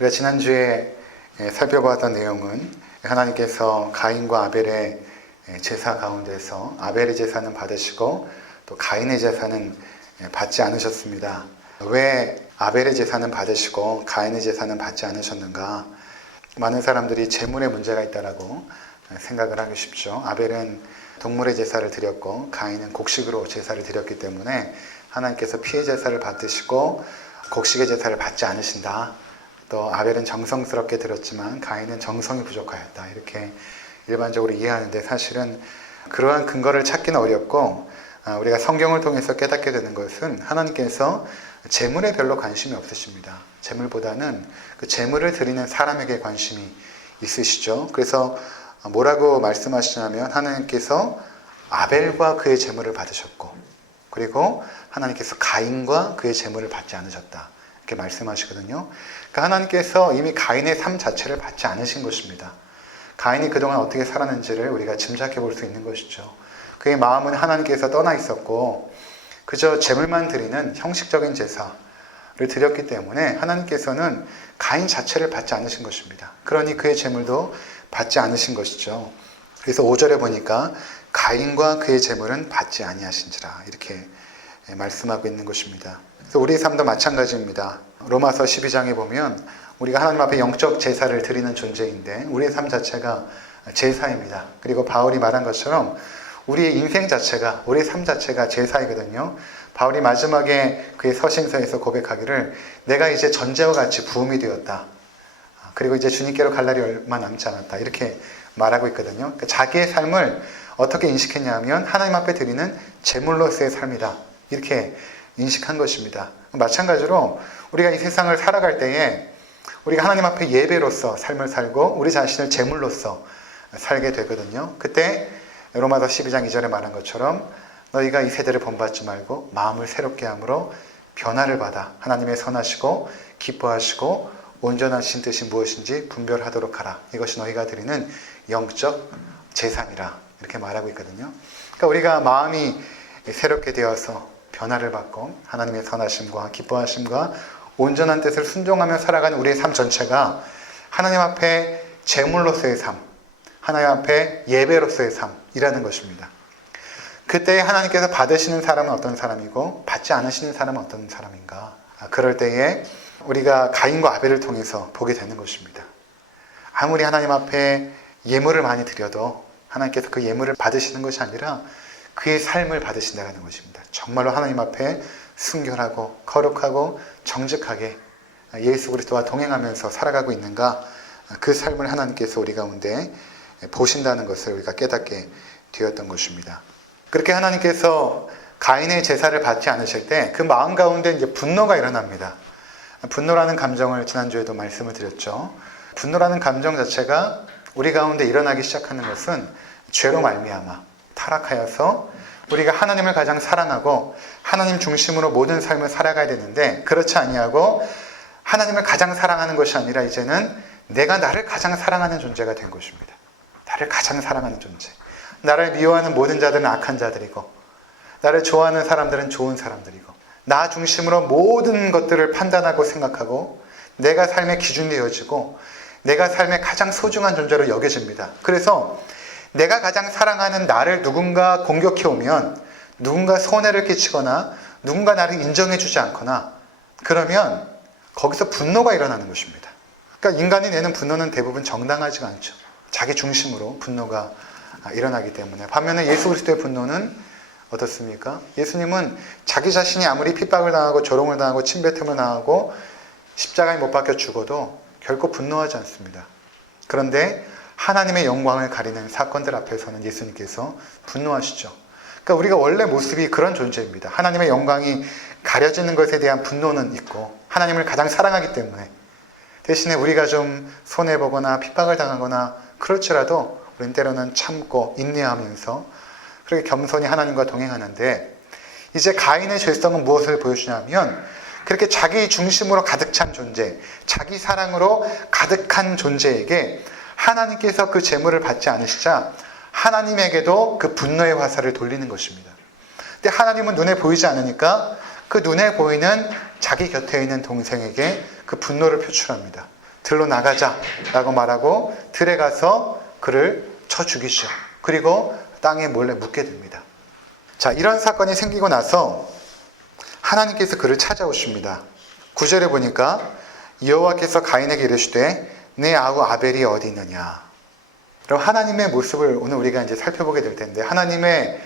우리가 지난주에 살펴보았던 내용은 하나님께서 가인과 아벨의 제사 가운데서 아벨의 제사는 받으시고 또 가인의 제사는 받지 않으셨습니다. 왜 아벨의 제사는 받으시고 가인의 제사는 받지 않으셨는가? 많은 사람들이 제물에 문제가 있다라고 생각을 하기 쉽죠. 아벨은 동물의 제사를 드렸고 가인은 곡식으로 제사를 드렸기 때문에 하나님께서 피의 제사를 받으시고 곡식의 제사를 받지 않으신다. 또 아벨은 정성스럽게 드렸지만 가인은 정성이 부족하였다. 이렇게 일반적으로 이해하는데 사실은 그러한 근거를 찾기는 어렵고 우리가 성경을 통해서 깨닫게 되는 것은 하나님께서 제물에 별로 관심이 없으십니다. 제물보다는 그 제물을 드리는 사람에게 관심이 있으시죠. 그래서 뭐라고 말씀하시냐면 하나님께서 아벨과 그의 제물을 받으셨고 그리고 하나님께서 가인과 그의 제물을 받지 않으셨다. 이렇게 말씀하시거든요. 그러니까 하나님께서 이미 가인의 삶 자체를 받지 않으신 것입니다. 가인이 그동안 어떻게 살았는지를 우리가 짐작해 볼 수 있는 것이죠. 그의 마음은 하나님께서 떠나 있었고 그저 제물만 드리는 형식적인 제사를 드렸기 때문에 하나님께서는 가인 자체를 받지 않으신 것입니다. 그러니 그의 제물도 받지 않으신 것이죠. 그래서 5절에 보니까 가인과 그의 제물은 받지 아니하신지라 이렇게 말씀하고 있는 것입니다. 그래서 우리의 삶도 마찬가지입니다. 로마서 12장에 보면 우리가 하나님 앞에 영적 제사를 드리는 존재인데 우리의 삶 자체가 제사입니다. 그리고 바울이 말한 것처럼 우리의 인생 자체가, 우리의 삶 자체가 제사이거든요. 바울이 마지막에 그의 서신서에서 고백하기를 내가 이제 전제와 같이 부음이 되었다. 그리고 이제 주님께로 갈 날이 얼마 남지 않았다. 이렇게 말하고 있거든요. 그러니까 자기의 삶을 어떻게 인식했냐면 하나님 앞에 드리는 제물로서의 삶이다. 이렇게 인식한 것입니다. 마찬가지로 우리가 이 세상을 살아갈 때에 우리가 하나님 앞에 예배로서 삶을 살고 우리 자신을 제물로서 살게 되거든요. 그때 로마서 12장 2절에 말한 것처럼 너희가 이 세대를 본받지 말고 마음을 새롭게 함으로 변화를 받아 하나님의 선하시고 기뻐하시고 온전하신 뜻이 무엇인지 분별하도록 하라. 이것이 너희가 드리는 영적 제사니라. 이렇게 말하고 있거든요. 그러니까 우리가 마음이 새롭게 되어서 변화를 받고 하나님의 선하심과 기뻐하심과 온전한 뜻을 순종하며 살아가는 우리의 삶 전체가 하나님 앞에 제물로서의 삶, 하나님 앞에 예배로서의 삶이라는 것입니다. 그때 하나님께서 받으시는 사람은 어떤 사람이고 받지 않으시는 사람은 어떤 사람인가? 그럴 때에 우리가 가인과 아벨을 통해서 보게 되는 것입니다. 아무리 하나님 앞에 예물을 많이 드려도 하나님께서 그 예물을 받으시는 것이 아니라 그의 삶을 받으신다는 것입니다. 정말로 하나님 앞에 순결하고 거룩하고 정직하게 예수 그리스도와 동행하면서 살아가고 있는가? 그 삶을 하나님께서 우리 가운데 보신다는 것을 우리가 깨닫게 되었던 것입니다. 그렇게 하나님께서 가인의 제사를 받지 않으실 때 그 마음 가운데 이제 분노가 일어납니다. 분노라는 감정을 지난주에도 말씀을 드렸죠. 분노라는 감정 자체가 우리 가운데 일어나기 시작하는 것은 죄로 말미암아 타락하여서 우리가 하나님을 가장 사랑하고 하나님 중심으로 모든 삶을 살아가야 되는데 그렇지 아니하고 하나님을 가장 사랑하는 것이 아니라 이제는 내가 나를 가장 사랑하는 존재가 된 것입니다. 나를 가장 사랑하는 존재. 나를 미워하는 모든 자들은 악한 자들이고 나를 좋아하는 사람들은 좋은 사람들이고 나 중심으로 모든 것들을 판단하고 생각하고 내가 삶의 기준이 되어지고 내가 삶의 가장 소중한 존재로 여겨집니다. 그래서 내가 가장 사랑하는 나를 누군가 공격해오면 누군가 손해를 끼치거나 누군가 나를 인정해주지 않거나 그러면 거기서 분노가 일어나는 것입니다. 그러니까 인간이 내는 분노는 대부분 정당하지가 않죠. 자기 중심으로 분노가 일어나기 때문에 반면에 예수 그리스도의 분노는 어떻습니까? 예수님은 자기 자신이 아무리 핍박을 당하고 조롱을 당하고 침뱉음을 당하고 십자가에 못 박혀 죽어도 결코 분노하지 않습니다. 그런데 하나님의 영광을 가리는 사건들 앞에서는 예수님께서 분노하시죠. 그러니까 우리가 원래 모습이 그런 존재입니다. 하나님의 영광이 가려지는 것에 대한 분노는 있고 하나님을 가장 사랑하기 때문에 대신에 우리가 좀 손해보거나 핍박을 당하거나 그럴지라도 우리는 때로는 참고 인내하면서 그렇게 겸손히 하나님과 동행하는데 이제 가인의 죄성은 무엇을 보여주냐면 그렇게 자기 중심으로 가득 찬 존재, 자기 사랑으로 가득한 존재에게 하나님께서 그 제물을 받지 않으시자 하나님에게도 그 분노의 화살을 돌리는 것입니다. 근데 하나님은 눈에 보이지 않으니까 그 눈에 보이는 자기 곁에 있는 동생에게 그 분노를 표출합니다. 들로 나가자라고 말하고 들에 가서 그를 쳐 죽이죠. 그리고 땅에 몰래 묻게 됩니다. 자, 이런 사건이 생기고 나서 하나님께서 그를 찾아오십니다. 9절에 보니까 여호와께서 가인에게 이르시되 내 아우 아벨이 어디 있느냐. 그럼 하나님의 모습을 오늘 우리가 이제 살펴보게 될 텐데, 하나님의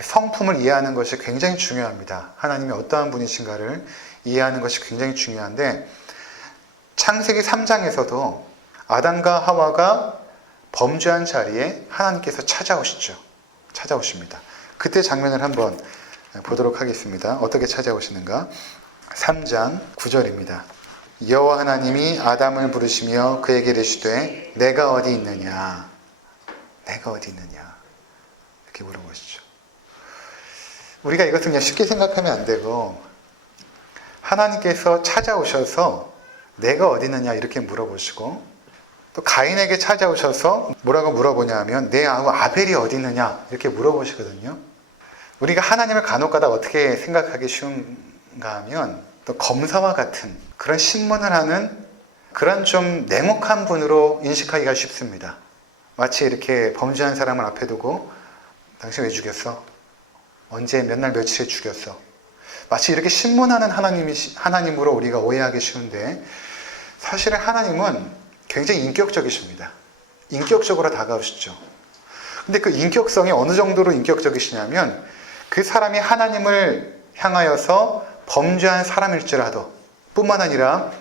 성품을 이해하는 것이 굉장히 중요합니다. 하나님이 어떠한 분이신가를 이해하는 것이 굉장히 중요한데, 창세기 3장에서도 아담과 하와가 범죄한 자리에 하나님께서 찾아오십니다. 그때 장면을 한번 보도록 하겠습니다. 어떻게 찾아오시는가? 3장 9절입니다. 여호와 하나님이 아담을 부르시며 그에게 이르시되 내가 어디 있느냐? 내가 어디 있느냐? 이렇게 물어보시죠. 우리가 이것을 그냥 쉽게 생각하면 안 되고, 하나님께서 찾아오셔서 내가 어디 있느냐 이렇게 물어보시고, 또 가인에게 찾아오셔서 뭐라고 물어보냐 하면 내 아우 아벨이 어디 있느냐 이렇게 물어보시거든요. 우리가 하나님을 간혹가다 어떻게 생각하기 쉬운가 하면, 또 검사와 같은 그런 신문을 하는 그런 좀 냉혹한 분으로 인식하기가 쉽습니다. 마치 이렇게 범죄한 사람을 앞에 두고 당신 왜 죽였어? 언제 몇 날 며칠에 죽였어? 마치 이렇게 신문하는 하나님으로 우리가 오해하기 쉬운데, 사실은 하나님은 굉장히 인격적이십니다. 인격적으로 다가오시죠. 근데 그 인격성이 어느 정도로 인격적이시냐면, 그 사람이 하나님을 향하여서 범죄한 사람일지라도 뿐만 아니라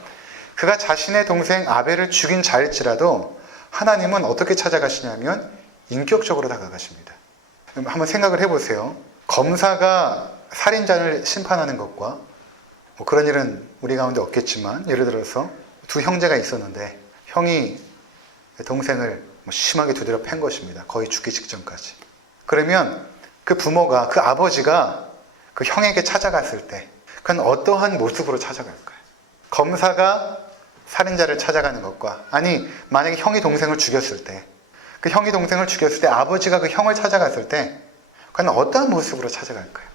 그가 자신의 동생 아벨을 죽인 자일지라도 하나님은 어떻게 찾아가시냐면 인격적으로 다가가십니다. 한번 생각을 해보세요. 검사가 살인자를 심판하는 것과, 뭐 그런 일은 우리 가운데 없겠지만, 예를 들어서 두 형제가 있었는데 형이 동생을 심하게 두드려 팬 것입니다. 거의 죽기 직전까지. 그러면 그 부모가, 그 아버지가 그 형에게 찾아갔을 때 그건 어떠한 모습으로 찾아갈까요? 검사가 살인자를 찾아가는 것과, 아니 만약에 형이 동생을 죽였을 때, 그 형이 동생을 죽였을 때 아버지가 그 형을 찾아갔을 때 그건 어떠한 모습으로 찾아갈까요?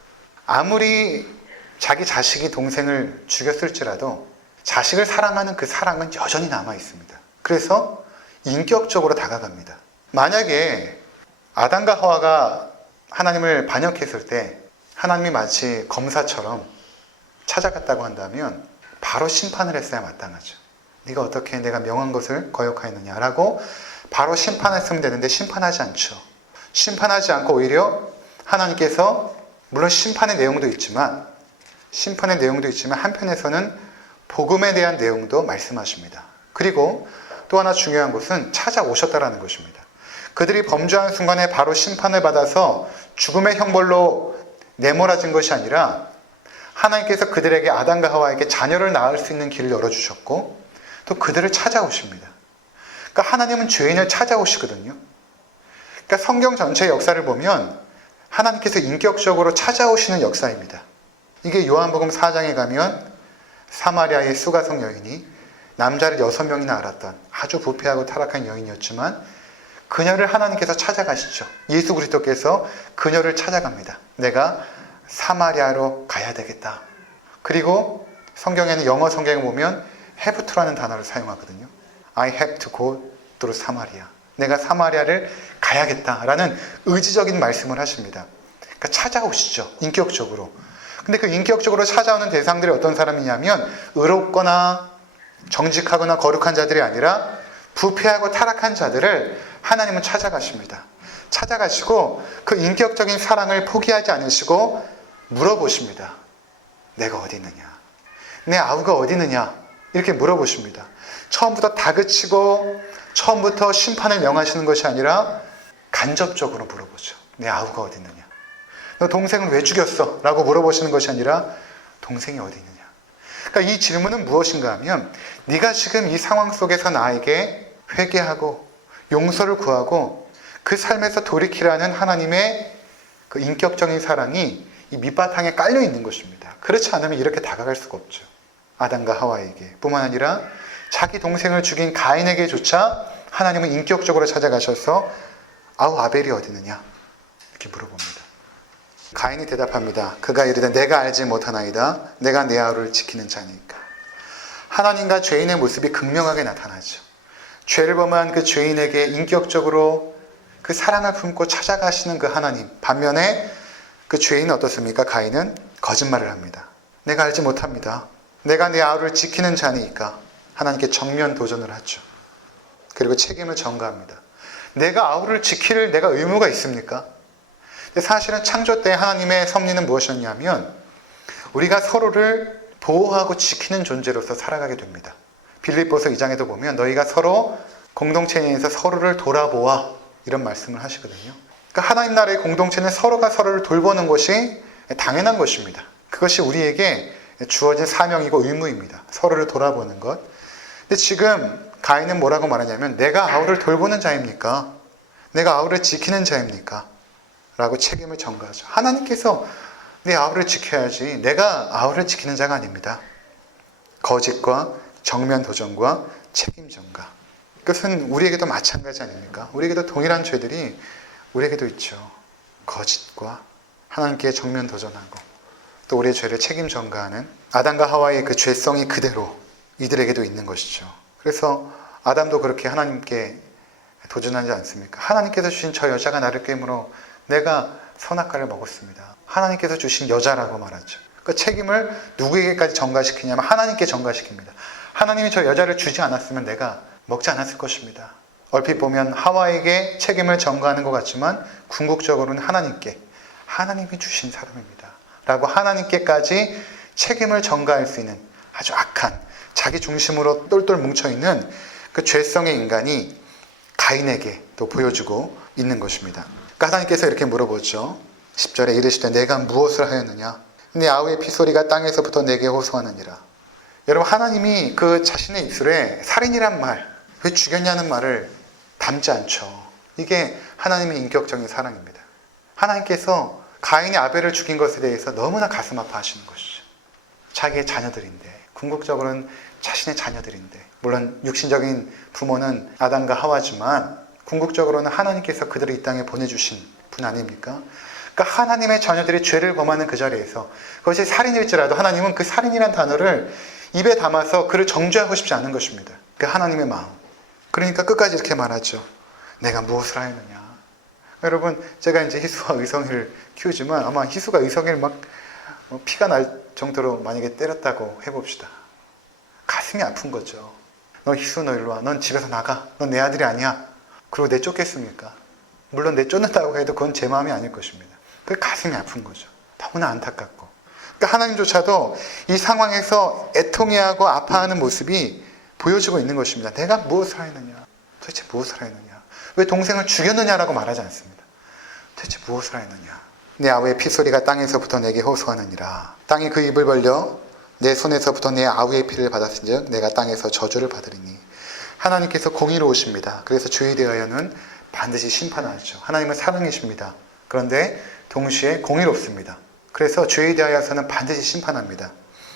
아무리 자기 자식이 동생을 죽였을지라도 자식을 사랑하는 그 사랑은 여전히 남아 있습니다. 그래서 인격적으로 다가갑니다. 만약에 아담과 하와가 하나님을 반역했을 때 하나님이 마치 검사처럼 찾아갔다고 한다면 바로 심판을 했어야 마땅하죠. 네가 어떻게 내가 명한 것을 거역하였느냐라고 바로 심판했으면 되는데 심판하지 않죠. 심판하지 않고 오히려 하나님께서, 물론 심판의 내용도 있지만 한편에서는 복음에 대한 내용도 말씀하십니다. 그리고 또 하나 중요한 것은 찾아오셨다라는 것입니다. 그들이 범죄한 순간에 바로 심판을 받아서 죽음의 형벌로 내몰아진 것이 아니라 하나님께서 그들에게, 아담과 하와에게 자녀를 낳을 수 있는 길을 열어주셨고 또 그들을 찾아오십니다. 그러니까 하나님은 죄인을 찾아오시거든요. 그러니까 성경 전체의 역사를 보면 하나님께서 인격적으로 찾아오시는 역사입니다. 이게 요한복음 4장에 가면 사마리아의 수가성 여인이 남자를 6명이나 알았던 아주 부패하고 타락한 여인이었지만 그녀를 하나님께서 찾아가시죠. 예수 그리스도께서 그녀를 찾아갑니다. 내가 사마리아로 가야 되겠다. 그리고 성경에는, 영어 성경에 보면 have to라는 단어를 사용하거든요. I have to go through Samaria. 내가 사마리아를 가야겠다라는 의지적인 말씀을 하십니다. 그러니까 찾아오시죠. 인격적으로. 근데 그 인격적으로 찾아오는 대상들이 어떤 사람이냐면 의롭거나 정직하거나 거룩한 자들이 아니라 부패하고 타락한 자들을 하나님은 찾아가십니다. 찾아가시고 그 인격적인 사랑을 포기하지 않으시고 물어보십니다. 내가 어디 있느냐? 내 아우가 어디 있느냐? 이렇게 물어보십니다. 처음부터 다그치고 처음부터 심판을 명하시는 것이 아니라 간접적으로 물어보죠. 내 아우가 어디 있느냐? 너 동생을 왜 죽였어? 라고 물어보시는 것이 아니라 동생이 어디 있느냐? 그러니까 이 질문은 무엇인가 하면, 네가 지금 이 상황 속에서 나에게 회개하고 용서를 구하고 그 삶에서 돌이키라는 하나님의 그 인격적인 사랑이 이 밑바탕에 깔려 있는 것입니다. 그렇지 않으면 이렇게 다가갈 수가 없죠. 아담과 하와에게 뿐만 아니라 자기 동생을 죽인 가인에게조차 하나님은 인격적으로 찾아가셔서 아우 아벨이 어디 있느냐? 이렇게 물어봅니다. 가인이 대답합니다. 그가 이르되 내가 알지 못하나이다. 내가 내 아우를 지키는 자니까. 하나님과 죄인의 모습이 극명하게 나타나죠. 죄를 범한 그 죄인에게 인격적으로 그 사랑을 품고 찾아가시는 그 하나님. 반면에 그 죄인은 어떻습니까? 가인은 거짓말을 합니다. 내가 알지 못합니다. 내가 내 아우를 지키는 자니까. 하나님께 정면 도전을 하죠. 그리고 책임을 전가합니다. 내가 아우를 지킬 내가 의무가 있습니까? 근데 사실은 창조 때 하나님의 섭리는 무엇이었냐면 우리가 서로를 보호하고 지키는 존재로서 살아가게 됩니다. 빌립보서 2장에도 보면 너희가 서로 공동체 내에서 서로를 돌아보아 이런 말씀을 하시거든요. 그러니까 하나님 나라의 공동체는 서로가 서로를 돌보는 것이 당연한 것입니다. 그것이 우리에게 주어진 사명이고 의무입니다. 서로를 돌아보는 것. 근데 지금 가인은 뭐라고 말하냐면 내가 아우를 돌보는 자입니까? 내가 아우를 지키는 자입니까? 라고 책임을 전가하죠. 하나님께서 내 아우를 지켜야지 내가 아우를 지키는 자가 아닙니다. 거짓과 정면 도전과 책임 전가. 그것은 우리에게도 마찬가지 아닙니까? 우리에게도 동일한 죄들이 우리에게도 있죠. 거짓과 하나님께 정면 도전하고 또 우리의 죄를 책임 전가하는 아담과 하와의 그 죄성이 그대로 이들에게도 있는 것이죠. 그래서 아담도 그렇게 하나님께 도전하지 않습니까? 하나님께서 주신 저 여자가 나를 깨물어 내가 선악과를 먹었습니다. 하나님께서 주신 여자라고 말하죠. 그 책임을 누구에게까지 전가시키냐면 하나님께 전가시킵니다. 하나님이 저 여자를 주지 않았으면 내가 먹지 않았을 것입니다. 얼핏 보면 하와에게 책임을 전가하는 것 같지만 궁극적으로는 하나님이 주신 사람입니다. 라고 하나님께까지 책임을 전가할 수 있는 아주 악한 자기 중심으로 똘똘 뭉쳐있는 그 죄성의 인간이 가인에게 또 보여주고 있는 것입니다. 그러니까 하나님께서 이렇게 물어보죠. 10절에 이르시되 내가 무엇을 하였느냐? 네 아우의 피소리가 땅에서부터 내게 호소하느니라. 여러분 하나님이 그 자신의 입술에 살인이란 말, 왜 죽였냐는 말을 담지 않죠. 이게 하나님의 인격적인 사랑입니다. 하나님께서 가인이 아벨을 죽인 것에 대해서 너무나 가슴 아파하시는 것이죠. 자기의 자녀들인데, 궁극적으로는 자신의 자녀들인데, 물론 육신적인 부모는 아담과 하와지만 궁극적으로는 하나님께서 그들을 이 땅에 보내주신 분 아닙니까? 그러니까 하나님의 자녀들이 죄를 범하는 그 자리에서 그것이 살인일지라도 하나님은 그 살인이란 단어를 입에 담아서 그를 정죄하고 싶지 않은 것입니다. 그 하나님의 마음. 그러니까 끝까지 이렇게 말하죠. 내가 무엇을 하였느냐. 여러분 제가 이제 희수와 의성이를 키우지만 아마 희수가 의성이를 막 피가 날 정도로 만약에 때렸다고 해봅시다. 가슴이 아픈 거죠. 너 희수 너 일로 와. 넌 집에서 나가. 넌 내 아들이 아니야. 그리고 내쫓겠습니까? 물론 내쫓는다고 해도 그건 제 마음이 아닐 것입니다. 그 가슴이 아픈 거죠. 너무나 안타깝고. 그러니까 하나님조차도 이 상황에서 애통해하고 아파하는 모습이 보여지고 있는 것입니다. 내가 무엇을 하였느냐? 도대체 무엇을 하였느냐? 왜 동생을 죽였느냐라고 말하지 않습니다. 도대체 무엇을 하였느냐? 내 아우의 피소리가 땅에서부터 내게 호소하느니라. 땅이 그 입을 벌려 내 손에서부터 내 아우의 피를 받았은즉 내가 땅에서 저주를 받으리니. 하나님께서 공의로우십니다. 그래서 죄에 대하여는 반드시 심판하죠. 하나님은 사랑이십니다. 그런데 동시에 공의롭습니다. 그래서 죄에 대하여서는 반드시 심판합니다.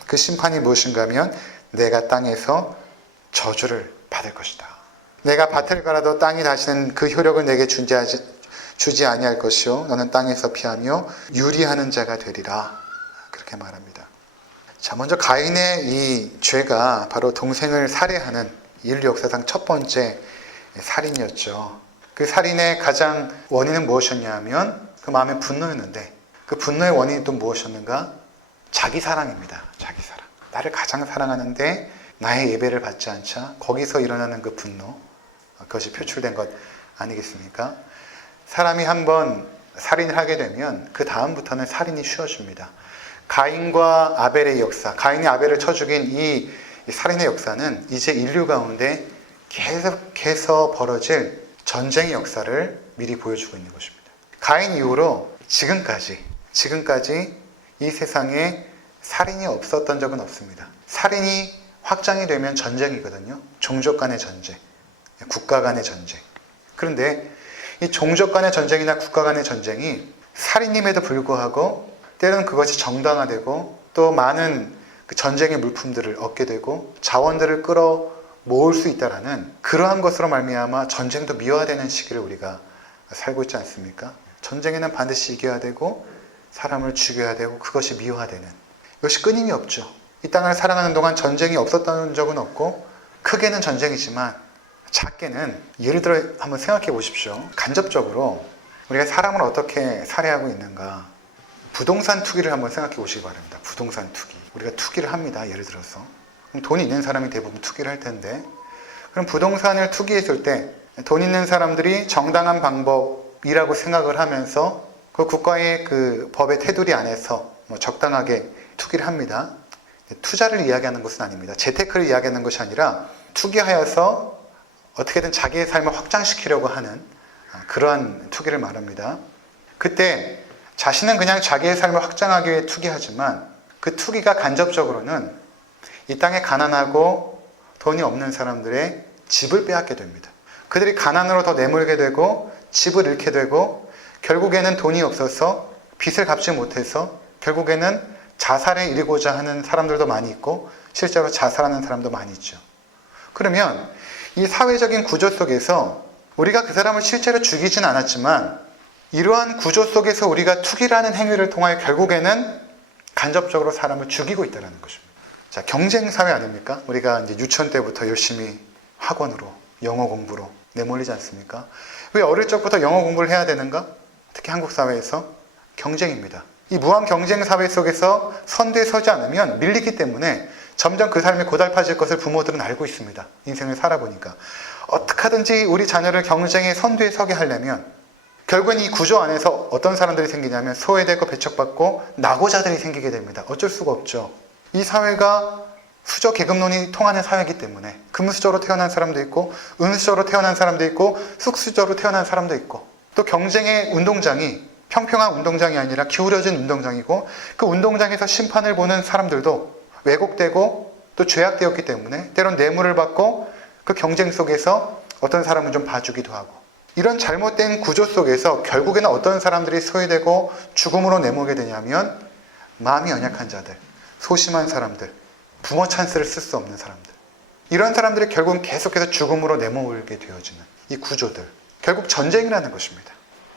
그 심판이 무엇인가 하면 내가 땅에서 저주를 받을 것이다. 내가 밭을 갈아도 땅이 다시는 그 효력을 내게 주지 아니할 것이요 너는 땅에서 피하며 유리하는 자가 되리라. 그렇게 말합니다. 자, 먼저 가인의 이 죄가 바로 동생을 살해하는 인류 역사상 첫 번째 살인이었죠. 그 살인의 가장 원인은 무엇이었냐 하면 그 마음의 분노였는데 그 분노의 원인이 또 무엇이었는가? 자기 사랑입니다. 자기 사랑. 나를 가장 사랑하는데 나의 예배를 받지 않자 거기서 일어나는 그 분노, 그것이 표출된 것 아니겠습니까? 사람이 한번 살인을 하게 되면 그 다음부터는 살인이 쉬워집니다. 가인과 아벨의 역사, 가인이 아벨을 쳐 죽인 이 살인의 역사는 이제 인류 가운데 계속해서 벌어질 전쟁의 역사를 미리 보여주고 있는 것입니다. 가인 이후로 지금까지 이 세상에 살인이 없었던 적은 없습니다. 살인이 확장이 되면 전쟁이거든요. 종족 간의 전쟁, 국가 간의 전쟁. 그런데 이 종족 간의 전쟁이나 국가 간의 전쟁이 살인임에도 불구하고 때로는 그것이 정당화되고 또 많은 그 전쟁의 물품들을 얻게 되고 자원들을 끌어 모을 수 있다라는 그러한 것으로 말미암아 전쟁도 미화되는 시기를 우리가 살고 있지 않습니까? 전쟁에는 반드시 이겨야 되고 사람을 죽여야 되고 그것이 미화되는, 이것이 끊임이 없죠. 이 땅을 살아가는 동안 전쟁이 없었던 적은 없고, 크게는 전쟁이지만 작게는, 예를 들어 한번 생각해 보십시오. 간접적으로 우리가 사람을 어떻게 살해하고 있는가. 부동산 투기를 한번 생각해 보시기 바랍니다. 부동산 투기. 우리가 투기를 합니다. 예를 들어서. 그럼 돈이 있는 사람이 대부분 투기를 할 텐데, 그럼 부동산을 투기했을 때 돈 있는 사람들이 정당한 방법이라고 생각을 하면서 그 국가의 그 법의 테두리 안에서 적당하게 투기를 합니다. 투자를 이야기하는 것은 아닙니다. 재테크를 이야기하는 것이 아니라 투기하여서 어떻게든 자기의 삶을 확장시키려고 하는 그러한 투기를 말합니다. 그때 자신은 그냥 자기의 삶을 확장하기 위해 투기하지만 그 투기가 간접적으로는 이 땅에 가난하고 돈이 없는 사람들의 집을 빼앗게 됩니다. 그들이 가난으로 더 내몰게 되고 집을 잃게 되고 결국에는 돈이 없어서 빚을 갚지 못해서 결국에는 자살에 이르고자 하는 사람들도 많이 있고 실제로 자살하는 사람도 많이 있죠. 그러면 이 사회적인 구조 속에서 우리가 그 사람을 실제로 죽이진 않았지만 이러한 구조 속에서 우리가 투기라는 행위를 통하여 결국에는 간접적으로 사람을 죽이고 있다는 것입니다. 자, 경쟁 사회 아닙니까? 우리가 이제 유치원 때부터 열심히 학원으로, 영어 공부로 내몰리지 않습니까? 왜 어릴 적부터 영어 공부를 해야 되는가? 특히 한국 사회에서 경쟁입니다. 이 무한 경쟁 사회 속에서 선두에 서지 않으면 밀리기 때문에 점점 그 삶이 고달파질 것을 부모들은 알고 있습니다. 인생을 살아보니까. 어떻게 하든지 우리 자녀를 경쟁의 선두에 서게 하려면 결국엔 이 구조 안에서 어떤 사람들이 생기냐면 소외되고 배척받고 낙오자들이 생기게 됩니다. 어쩔 수가 없죠. 이 사회가 수저 계급론이 통하는 사회이기 때문에 금수저로 태어난 사람도 있고 은수저로 태어난 사람도 있고 흙수저로 태어난 사람도 있고 또 경쟁의 운동장이 평평한 운동장이 아니라 기울어진 운동장이고 그 운동장에서 심판을 보는 사람들도 왜곡되고 또 죄악되었기 때문에 때론 뇌물을 받고 그 경쟁 속에서 어떤 사람은 좀 봐주기도 하고 이런 잘못된 구조 속에서 결국에는 어떤 사람들이 소외되고 죽음으로 내몰게 되냐면 마음이 연약한 자들, 소심한 사람들, 부모 찬스를 쓸 수 없는 사람들, 이런 사람들이 결국은 계속해서 죽음으로 내몰게 되어지는 이 구조들, 결국 전쟁이라는 것입니다.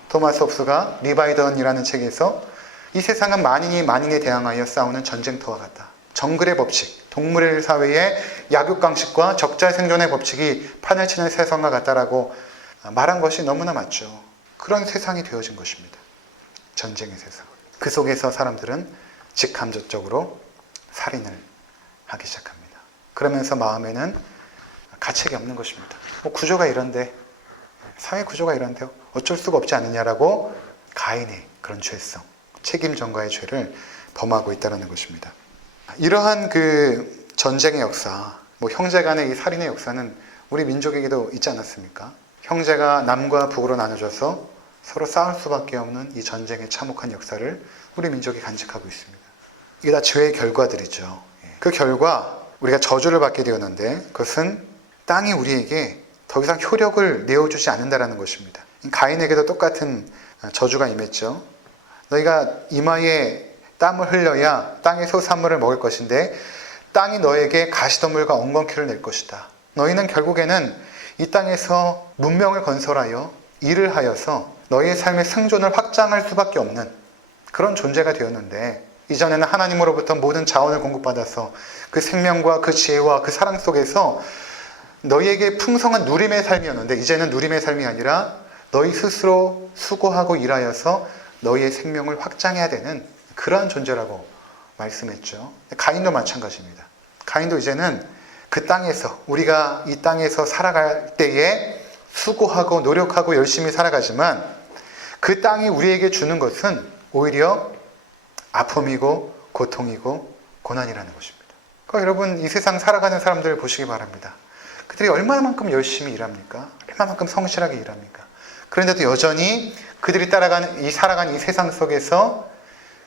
토마스 홉스가 리바이던이라는 책에서 이 세상은 만인이 대항하여 싸우는 전쟁터와 같다. 정글의 법칙, 동물의 사회의 약육강식과 적자 생존의 법칙이 판을 치는 세상과 같다라고 말한 것이 너무나 맞죠. 그런 세상이 되어진 것입니다. 전쟁의 세상. 그 속에서 사람들은 직감적으로 살인을 하기 시작합니다. 그러면서 마음에는 가책이 없는 것입니다. 구조가 이런데, 사회 구조가 이런데 어쩔 수가 없지 않느냐라고 가인의 그런 죄성, 책임 전가의 죄를 범하고 있다는 것입니다. 이러한 그 전쟁의 역사, 형제 간의 이 살인의 역사는 우리 민족에게도 있지 않았습니까? 형제가 남과 북으로 나눠져서 서로 싸울 수밖에 없는 이 전쟁의 참혹한 역사를 우리 민족이 간직하고 있습니다. 이게 다 죄의 결과들이죠. 그 결과 우리가 저주를 받게 되었는데 그것은 땅이 우리에게 더 이상 효력을 내어주지 않는다는 것입니다. 가인에게도 똑같은 저주가 임했죠. 너희가 이마에 땀을 흘려야 땅의 소산물을 먹을 것인데 땅이 너에게 가시덤불과 엉겅퀴를 낼 것이다. 너희는 결국에는 이 땅에서 문명을 건설하여 일을 하여서 너희의 삶의 생존을 확장할 수밖에 없는 그런 존재가 되었는데 이전에는 하나님으로부터 모든 자원을 공급받아서 그 생명과 그 지혜와 그 사랑 속에서 너희에게 풍성한 누림의 삶이었는데 이제는 누림의 삶이 아니라 너희 스스로 수고하고 일하여서 너희의 생명을 확장해야 되는 그러한 존재라고 말씀했죠. 가인도 마찬가지입니다. 가인도 이제는 그 땅에서 우리가 이 땅에서 살아갈 때에 수고하고 노력하고 열심히 살아가지만 그 땅이 우리에게 주는 것은 오히려 아픔이고 고통이고 고난이라는 것입니다. 그러니까 여러분 이 세상 살아가는 사람들을 보시기 바랍니다. 그들이 얼마만큼 열심히 일합니까? 얼마만큼 성실하게 일합니까? 그런데도 여전히 그들이 살아가는 이 세상 속에서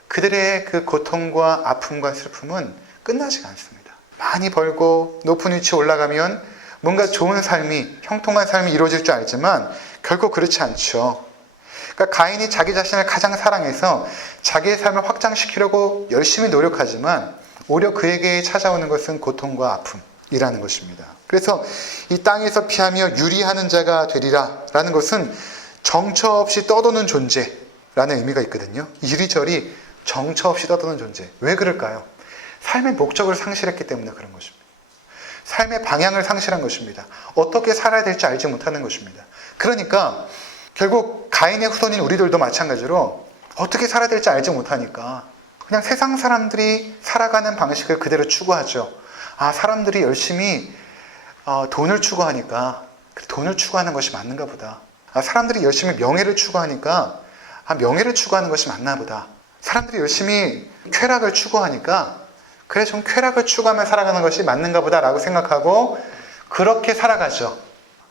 그들의 그 고통과 아픔과 슬픔은 끝나지가 않습니다. 많이 벌고 높은 위치에 올라가면 뭔가 좋은 삶이, 형통한 삶이 이루어질 줄 알지만 결국 그렇지 않죠. 그러니까 가인이 자기 자신을 가장 사랑해서 자기의 삶을 확장시키려고 열심히 노력하지만 오히려 그에게 찾아오는 것은 고통과 아픔이라는 것입니다. 그래서 이 땅에서 피하며 유리하는 자가 되리라 라는 것은 정처 없이 떠도는 존재라는 의미가 있거든요. 이리저리 정처 없이 떠도는 존재. 왜 그럴까요? 삶의 목적을 상실했기 때문에 그런 것입니다. 삶의 방향을 상실한 것입니다. 어떻게 살아야 될지 알지 못하는 것입니다. 그러니까 결국 가인의 후손인 우리들도 마찬가지로 어떻게 살아야 될지 알지 못하니까 그냥 세상 사람들이 살아가는 방식을 그대로 추구하죠. 사람들이 열심히 돈을 추구하니까 돈을 추구하는 것이 맞는가 보다. 사람들이 열심히 명예를 추구하니까 명예를 추구하는 것이 맞나 보다. 사람들이 열심히 쾌락을 추구하니까 그래 좀 쾌락을 추구하며 살아가는 것이 맞는가 보다 라고 생각하고 그렇게 살아가죠.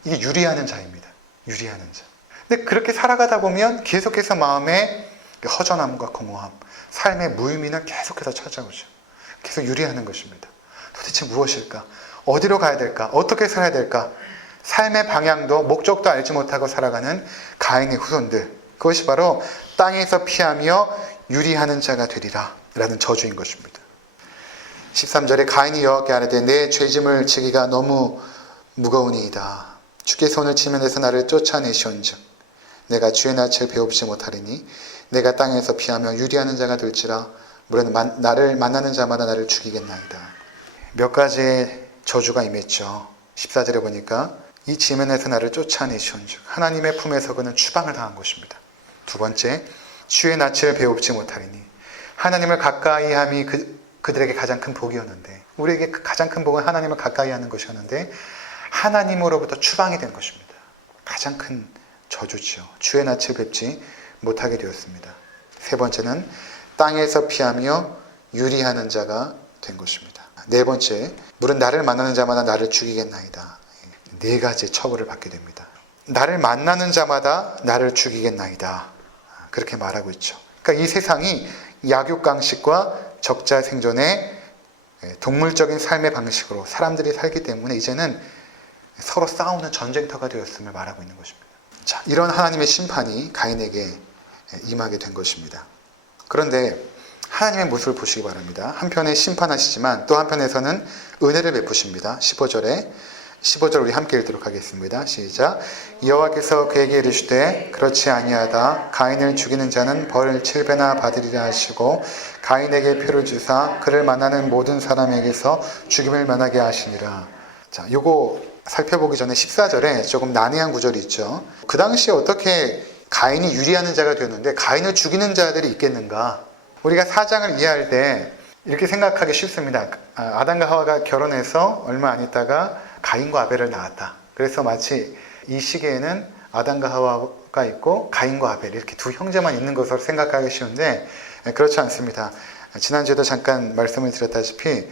이게 유리하는 자입니다. 유리하는 자. 근데 그렇게 살아가다 보면 계속해서 마음에 허전함과 공허함, 삶의 무의미는 계속해서 찾아오죠. 계속 유리하는 것입니다. 도대체 무엇일까? 어디로 가야 될까? 어떻게 살아야 될까? 삶의 방향도 목적도 알지 못하고 살아가는 가인의 후손들. 그것이 바로 땅에서 피하며 유리하는 자가 되리라 라는 저주인 것입니다. 13절에 가인이 여호와께 아뢰되 내 죄짐을 지기가 너무 무거우니이다. 주께서 오늘 지면에서 나를 쫓아내시온즉 내가 주의 낯을 배웁지 못하리니 내가 땅에서 피하며 유리하는 자가 될지라 물론 나를 만나는 자마다 나를 죽이겠나이다. 몇 가지의 저주가 임했죠. 14절에 보니까 이 지면에서 나를 쫓아내시온즉 하나님의 품에서 그는 추방을 당한 것입니다. 두 번째, 주의 낯을 배웁지 못하리니 하나님을 가까이함이 그들에게 가장 큰 복이었는데 우리에게 가장 큰 복은 하나님을 가까이 하는 것이었는데 하나님으로부터 추방이 된 것입니다. 가장 큰 저주죠. 주의 낯을 뵙지 못하게 되었습니다. 세 번째는 땅에서 피하며 유리하는 자가 된 것입니다. 네 번째, 물은 나를 만나는 자마다 나를 죽이겠나이다. 네 가지 처벌을 받게 됩니다. 나를 만나는 자마다 나를 죽이겠나이다. 그렇게 말하고 있죠. 그러니까 이 세상이 약육강식과 적자 생존의 동물적인 삶의 방식으로 사람들이 살기 때문에 이제는 서로 싸우는 전쟁터가 되었음을 말하고 있는 것입니다. 자, 이런 하나님의 심판이 가인에게 임하게 된 것입니다. 그런데 하나님의 모습을 보시기 바랍니다. 한편에 심판하시지만 또 한편에서는 은혜를 베푸십니다. 15절 우리 함께 읽도록 하겠습니다. 시작. 여호와께서 그에게 이르시되 그렇지 아니하다. 가인을 죽이는 자는 벌을 7배나 받으리라 하시고 가인에게 표를 주사 그를 만나는 모든 사람에게서 죽임을 면하게 하시니라. 자, 요거 살펴보기 전에 14절에 조금 난해한 구절이 있죠. 그 당시에 어떻게 가인이 유리하는 자가 되었는데 가인을 죽이는 자들이 있겠는가? 우리가 사장을 이해할 때 이렇게 생각하기 쉽습니다. 아담과 하와가 결혼해서 얼마 안 있다가 가인과 아벨을 낳았다. 그래서 마치 이 시기에는 아담과 하와가 있고 가인과 아벨 이렇게 두 형제만 있는 것으로 생각하기 쉬운데 그렇지 않습니다. 지난주에도 잠깐 말씀을 드렸다시피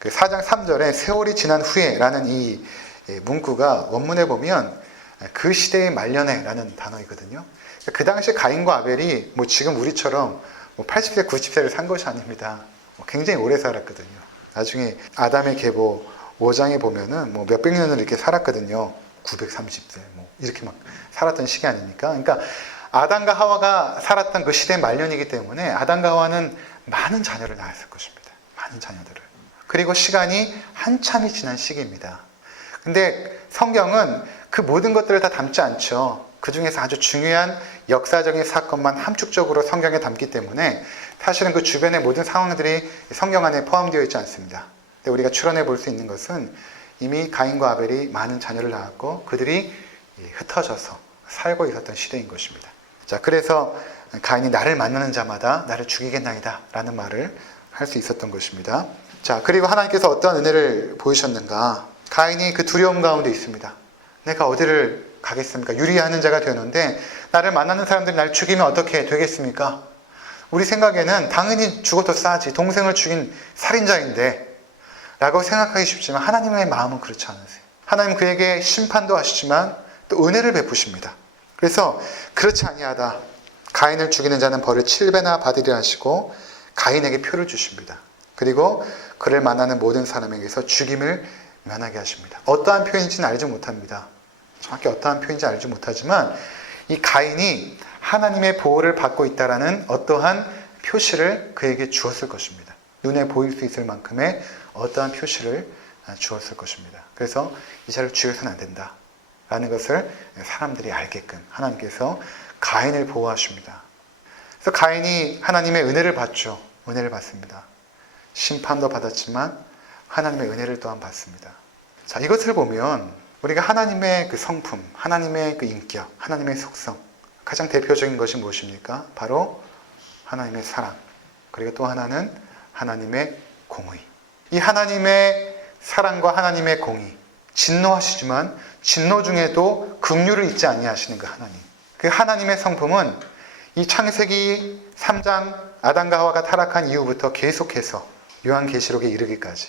그 4장 3절에 세월이 지난 후에 라는 이 문구가 원문에 보면 그 시대의 말년에 라는 단어이거든요. 그 당시 가인과 아벨이 지금 우리처럼 80세, 90세를 산 것이 아닙니다. 굉장히 오래 살았거든요. 나중에 아담의 계보 5장에 보면은 몇백 년을 이렇게 살았거든요. 930세 이렇게 막 살았던 시기 아닙니까? 그러니까 아담과 하와가 살았던 그 시대 말년이기 때문에 아담과 하와는 많은 자녀를 낳았을 것입니다. 많은 자녀들을. 그리고 시간이 한참이 지난 시기입니다. 근데 성경은 그 모든 것들을 다 담지 않죠. 그 중에서 아주 중요한 역사적인 사건만 함축적으로 성경에 담기 때문에 사실은 그 주변의 모든 상황들이 성경 안에 포함되어 있지 않습니다. 근데 우리가 추론해 볼 수 있는 것은 이미 가인과 아벨이 많은 자녀를 낳았고 그들이 흩어져서 살고 있었던 시대인 것입니다. 자, 그래서 가인이 나를 만나는 자마다 나를 죽이겠나이다 라는 말을 할 수 있었던 것입니다. 자, 그리고 하나님께서 어떠한 은혜를 보이셨는가? 가인이 그 두려움 가운데 있습니다. 내가 어디를 가겠습니까? 유리하는 자가 되었는데 나를 만나는 사람들이 나를 죽이면 어떻게 되겠습니까? 우리 생각에는 당연히 죽어도 싸지. 동생을 죽인 살인자인데 라고 생각하기 쉽지만 하나님의 마음은 그렇지 않으세요. 하나님은 그에게 심판도 하시지만 또 은혜를 베푸십니다. 그래서 그렇지 아니하다. 가인을 죽이는 자는 벌을 7배나 받으리라 하시고 가인에게 표를 주십니다. 그리고 그를 만나는 모든 사람에게서 죽임을 면하게 하십니다. 어떠한 표현인지는 알지 못합니다. 정확히 어떠한 표현인지 알지 못하지만 이 가인이 하나님의 보호를 받고 있다라는 어떠한 표시를 그에게 주었을 것입니다. 눈에 보일 수 있을 만큼의 어떠한 표시를 주었을 것입니다. 그래서 이 자를 죽여서는 안 된다 라는 것을 사람들이 알게끔 하나님께서 가인을 보호하십니다. 그래서 가인이 하나님의 은혜를 받죠. 은혜를 받습니다. 심판도 받았지만 하나님의 은혜를 또한 받습니다. 자, 이것을 보면 우리가 하나님의 그 성품, 하나님의 그 인격, 하나님의 속성, 가장 대표적인 것이 무엇입니까? 바로 하나님의 사랑, 그리고 또 하나는 하나님의 공의. 이 하나님의 사랑과 하나님의 공의, 진노하시지만 진노 중에도 긍휼을 잊지 아니하시는 그 하나님. 그 하나님의 성품은 이 창세기 3장 아담과 하와가 타락한 이후부터 계속해서 요한계시록에 이르기까지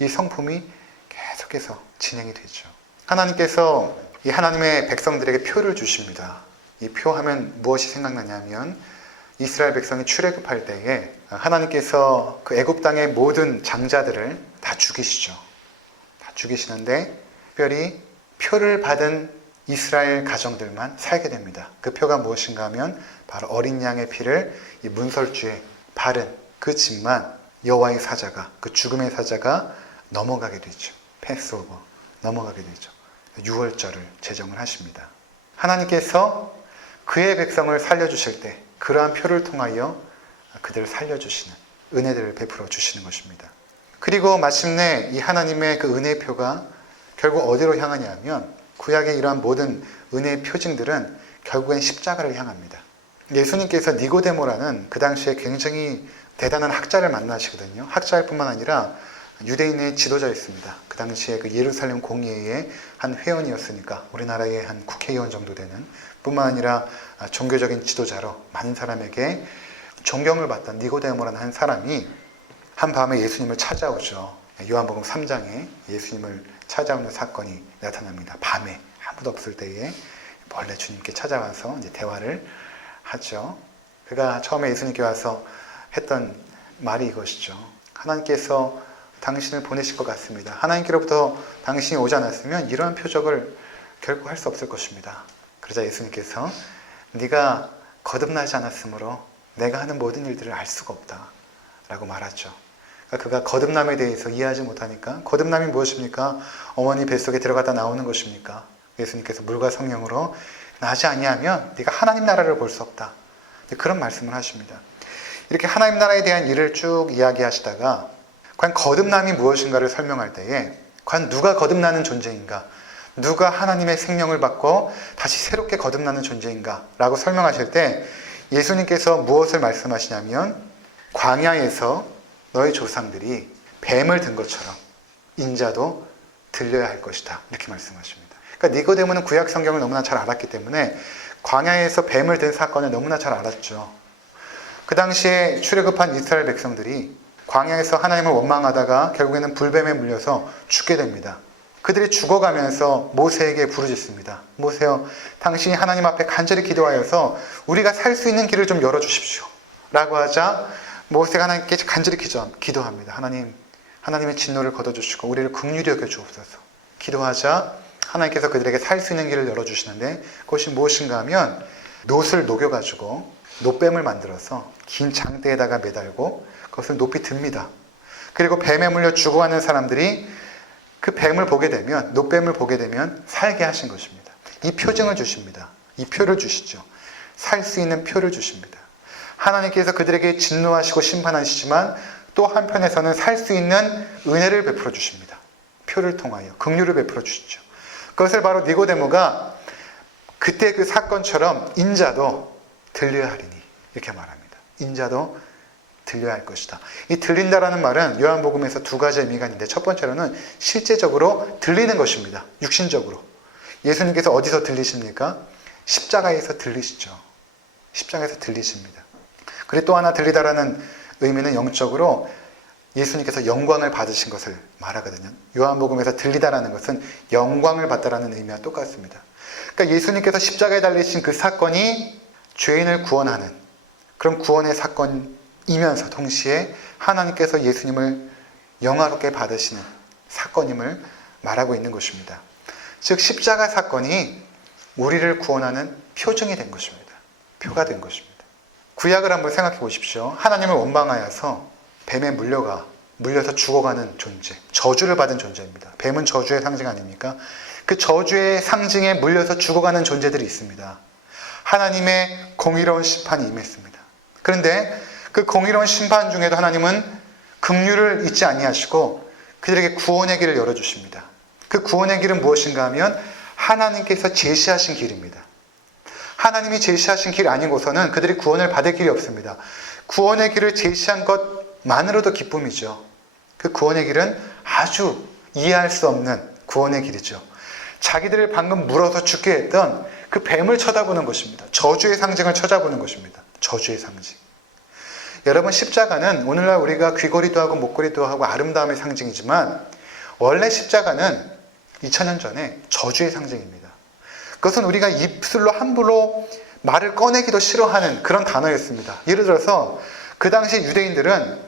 이 성품이 계속해서 진행이 되죠. 하나님께서 이 하나님의 백성들에게 표를 주십니다. 이 표 하면 무엇이 생각나냐면 이스라엘 백성이 출애굽할 때에 하나님께서 그 애굽 땅의 모든 장자들을 다 죽이시죠. 다 죽이시는데 특별히 표를 받은 이스라엘 가정들만 살게 됩니다. 그 표가 무엇인가 하면 바로 어린 양의 피를 이 문설주에 바른 그 집만 여호와의 사자가, 그 죽음의 사자가 넘어가게 되죠. 패스오버, 넘어가게 되죠. 유월절을 제정을 하십니다. 하나님께서 그의 백성을 살려주실 때 그러한 표를 통하여 그들을 살려주시는 은혜들을 베풀어 주시는 것입니다. 그리고 마침내 이 하나님의 그 은혜의 표가 결국 어디로 향하냐 하면 구약의 이러한 모든 은혜의 표징들은 결국엔 십자가를 향합니다. 예수님께서 니고데모라는 그 당시에 굉장히 대단한 학자를 만나시거든요. 학자일 뿐만 아니라 유대인의 지도자였습니다. 그 당시에 그 예루살렘 공의회의 한 회원이었으니까 우리나라의 한 국회의원 정도 되는 뿐만 아니라 종교적인 지도자로 많은 사람에게 존경을 받던 니고데모라는 한 사람이 한밤에 예수님을 찾아오죠. 요한복음 3장에 예수님을 찾아오는 사건이 나타납니다. 밤에 아무도 없을 때에 몰래 주님께 찾아와서 이제 대화를 하죠. 그가 처음에 예수님께 와서 했던 말이 이것이죠. 하나님께서 당신을 보내실 것 같습니다. 하나님께로부터 당신이 오지 않았으면 이러한 표적을 결코 할 수 없을 것입니다. 그러자 예수님께서 네가 거듭나지 않았으므로 내가 하는 모든 일들을 알 수가 없다 라고 말하죠. 그러니까 그가 거듭남에 대해서 이해하지 못하니까 거듭남이 무엇입니까? 어머니 뱃속에 들어갔다 나오는 것입니까? 예수님께서 물과 성령으로 나지 아니하면 네가 하나님 나라를 볼 수 없다. 그런 말씀을 하십니다. 이렇게 하나님 나라에 대한 일을 쭉 이야기하시다가 과연 거듭남이 무엇인가를 설명할 때에 과연 누가 거듭나는 존재인가? 누가 하나님의 생명을 받고 다시 새롭게 거듭나는 존재인가? 라고 설명하실 때 예수님께서 무엇을 말씀하시냐면 광야에서 너희 조상들이 뱀을 든 것처럼 인자도 들려야 할 것이다. 이렇게 말씀하십니다. 그러니까 니고데모는 구약 성경을 너무나 잘 알았기 때문에 광야에서 뱀을 든 사건을 너무나 잘 알았죠. 그 당시에 출애굽한 이스라엘 백성들이 광야에서 하나님을 원망하다가 결국에는 불뱀에 물려서 죽게 됩니다. 그들이 죽어가면서 모세에게 부르짖습니다. 모세여, 당신이 하나님 앞에 간절히 기도하여서 우리가 살 수 있는 길을 좀 열어주십시오. 라고 하자 모세가 하나님께 간절히 기도합니다. 하나님의 진노를 걷어주시고 우리를 긍휼히 여겨 주옵소서. 기도하자 하나님께서 그들에게 살 수 있는 길을 열어주시는데 그것이 무엇인가 하면 놋을 녹여가지고 놋뱀을 만들어서 긴 장대에다가 매달고 그것을 높이 듭니다. 그리고 뱀에 물려 죽어가는 사람들이 그 뱀을 보게 되면, 놋뱀을 보게 되면 살게 하신 것입니다. 이 표징을 주십니다. 이 표를 주시죠. 살 수 있는 표를 주십니다. 하나님께서 그들에게 진노하시고 심판하시지만 또 한편에서는 살 수 있는 은혜를 베풀어 주십니다. 표를 통하여 긍휼을 베풀어 주시죠. 그것을 바로 니고데모가 그때 그 사건처럼 인자도 들려야 하리니 이렇게 말합니다. 인자도 들려야 할 것이다. 이 들린다라는 말은 요한복음에서 두 가지 의미가 있는데 첫 번째로는 실제적으로 들리는 것입니다. 육신적으로. 예수님께서 어디서 들리십니까? 십자가에서 들리시죠. 십자가에서 들리십니다. 그리고 또 하나 들리다라는 의미는 영적으로 예수님께서 영광을 받으신 것을 말하거든요. 요한복음에서 들리다라는 것은 영광을 받다라는 의미와 똑같습니다. 그러니까 예수님께서 십자가에 달리신 그 사건이 죄인을 구원하는 그런 구원의 사건이면서 동시에 하나님께서 예수님을 영화롭게 받으시는 사건임을 말하고 있는 것입니다. 즉 십자가 사건이 우리를 구원하는 표징이 된 것입니다. 표가 된 것입니다. 구약을 한번 생각해 보십시오. 하나님을 원망하여서 뱀에 물려서 죽어가는 존재, 저주를 받은 존재입니다. 뱀은 저주의 상징 아닙니까? 그 저주의 상징에 물려서 죽어가는 존재들이 있습니다. 하나님의 공의로운 심판이 임했습니다. 그런데 그 공의로운 심판 중에도 하나님은 긍휼을 잊지 아니하시고 그들에게 구원의 길을 열어주십니다. 그 구원의 길은 무엇인가 하면 하나님께서 제시하신 길입니다. 하나님이 제시하신 길 아니고서는 그들이 구원을 받을 길이 없습니다. 구원의 길을 제시한 것만으로도 기쁨이죠. 그 구원의 길은 아주 이해할 수 없는 구원의 길이죠. 자기들을 방금 물어서 죽게 했던 그 뱀을 쳐다보는 것입니다. 저주의 상징을 쳐다보는 것입니다. 저주의 상징. 여러분, 십자가는 오늘날 우리가 귀걸이도 하고 목걸이도 하고 아름다움의 상징이지만 원래 십자가는 2000년 전에 저주의 상징입니다. 그것은 우리가 입술로 함부로 말을 꺼내기도 싫어하는 그런 단어였습니다. 예를 들어서 그 당시 유대인들은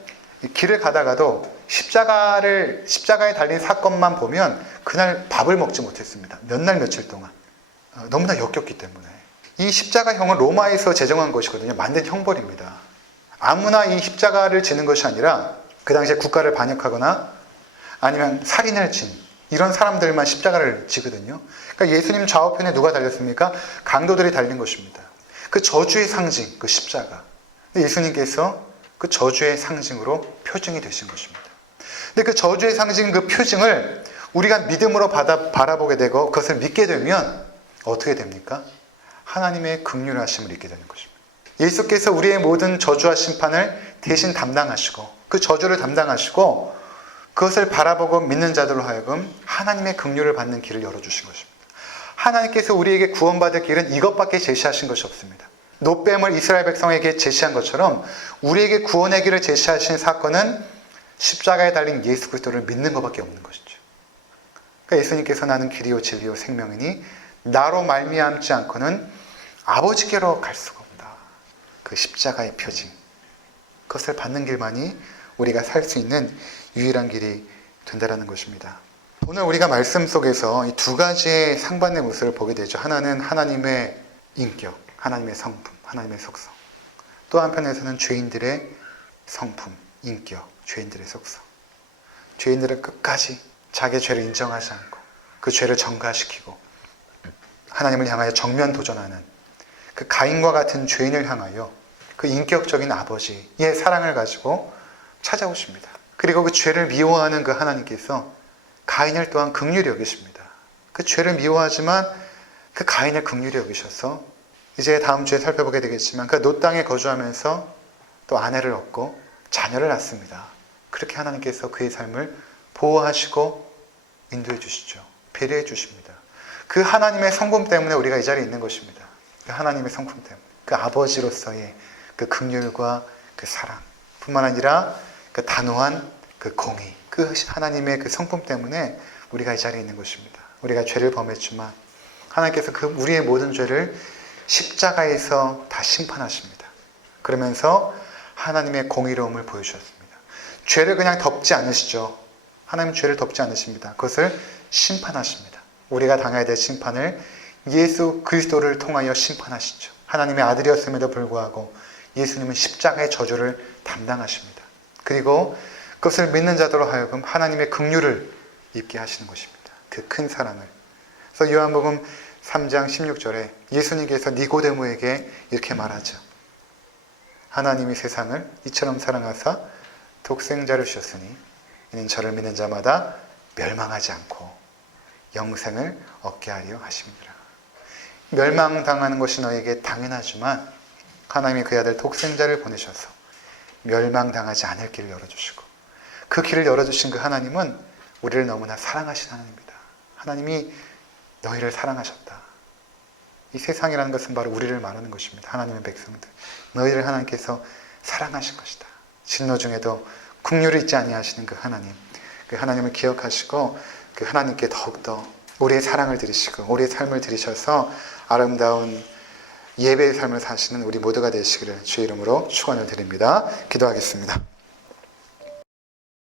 길을 가다가도 십자가에 달린 사건만 보면 그날 밥을 먹지 못했습니다. 몇 날 며칠 동안. 너무나 역겹기 때문에. 이 십자가형은 로마에서 제정한 것이거든요. 만든 형벌입니다. 아무나 이 십자가를 지는 것이 아니라 그 당시에 국가를 반역하거나 아니면 살인을 진 이런 사람들만 십자가를 지거든요. 그러니까 예수님 좌우편에 누가 달렸습니까? 강도들이 달린 것입니다. 그 저주의 상징, 그 십자가. 예수님께서 그 저주의 상징으로 표징이 되신 것입니다. 근데 그 저주의 상징, 그 표징을 우리가 믿음으로 바라보게 되고 그것을 믿게 되면 어떻게 됩니까? 하나님의 긍휼하심을 잊게 되는 것입니다. 예수께서 우리의 모든 저주와 심판을 대신 담당하시고 그 저주를 담당하시고 그것을 바라보고 믿는 자들로 하여금 하나님의 긍휼을 받는 길을 열어주신 것입니다. 하나님께서 우리에게 구원받을 길은 이것밖에 제시하신 것이 없습니다. 노뱀을 이스라엘 백성에게 제시한 것처럼 우리에게 구원의 길을 제시하신 사건은 십자가에 달린 예수 그리스도를 믿는 것밖에 없는 것이죠. 그러니까 예수님께서 나는 길이요 진리요 생명이니 나로 말미암지 않고는 아버지께로 갈 수가 없다. 그 십자가의 표징. 그것을 받는 길만이 우리가 살 수 있는 유일한 길이 된다는 것입니다. 오늘 우리가 말씀 속에서 이 두 가지의 상반된 모습을 보게 되죠. 하나는 하나님의 인격, 하나님의 성품, 하나님의 속성. 또 한편에서는 죄인들의 성품, 인격, 죄인들의 속성. 죄인들은 끝까지 자기의 죄를 인정하지 않고 그 죄를 전가시키고 하나님을 향하여 정면 도전하는 그 가인과 같은 죄인을 향하여 그 인격적인 아버지의 사랑을 가지고 찾아오십니다. 그리고 그 죄를 미워하는 그 하나님께서 가인을 또한 긍휼히 여기십니다. 그 죄를 미워하지만 그 가인을 긍휼히 여기셔서 이제 다음 주에 살펴보게 되겠지만 그 놋 땅에 거주하면서 또 아내를 얻고 자녀를 낳습니다. 그렇게 하나님께서 그의 삶을 보호하시고 인도해 주시죠. 배려해 주십니다. 그 하나님의 성품 때문에 우리가 이 자리에 있는 것입니다. 그 하나님의 성품 때문에 그 아버지로서의 그 긍휼과 그 사랑 뿐만 아니라 그 단호한 그 공의, 그 하나님의 그 성품 때문에 우리가 이 자리에 있는 것입니다. 우리가 죄를 범했지만 하나님께서 그 우리의 모든 죄를 십자가에서 다 심판하십니다. 그러면서 하나님의 공의로움을 보여주셨습니다. 죄를 그냥 덮지 않으시죠. 하나님은 죄를 덮지 않으십니다. 그것을 심판하십니다. 우리가 당해야 될 심판을 예수 그리스도를 통하여 심판하시죠. 하나님의 아들이었음에도 불구하고 예수님은 십자가의 저주를 담당하십니다. 그리고 그것을 믿는 자들로 하여금 하나님의 긍휼을 입게 하시는 것입니다. 그 큰 사랑을. 그래서 요한복음 3장 16절에 예수님께서 니고데모에게 이렇게 말하죠. 하나님이 세상을 이처럼 사랑하사 독생자를 주셨으니 이는 저를 믿는 자마다 멸망하지 않고 영생을 얻게 하려 하심이라. 멸망당하는 것이 너에게 당연하지만 하나님이 그의 아들 독생자를 보내셔서 멸망당하지 않을 길을 열어주시고 그 길을 열어주신 그 하나님은 우리를 너무나 사랑하신 하나님입니다. 하나님이 너희를 사랑하셨다. 이 세상이라는 것은 바로 우리를 말하는 것입니다. 하나님의 백성들. 너희를 하나님께서 사랑하신 것이다. 진노 중에도 긍휼을 잊지 아니하시는 그 하나님. 그 하나님을 기억하시고 그 하나님께 더욱더 우리의 사랑을 드리시고 우리의 삶을 드리셔서 아름다운 예배의 삶을 사시는 우리 모두가 되시기를 주의 이름으로 축원을 드립니다. 기도하겠습니다.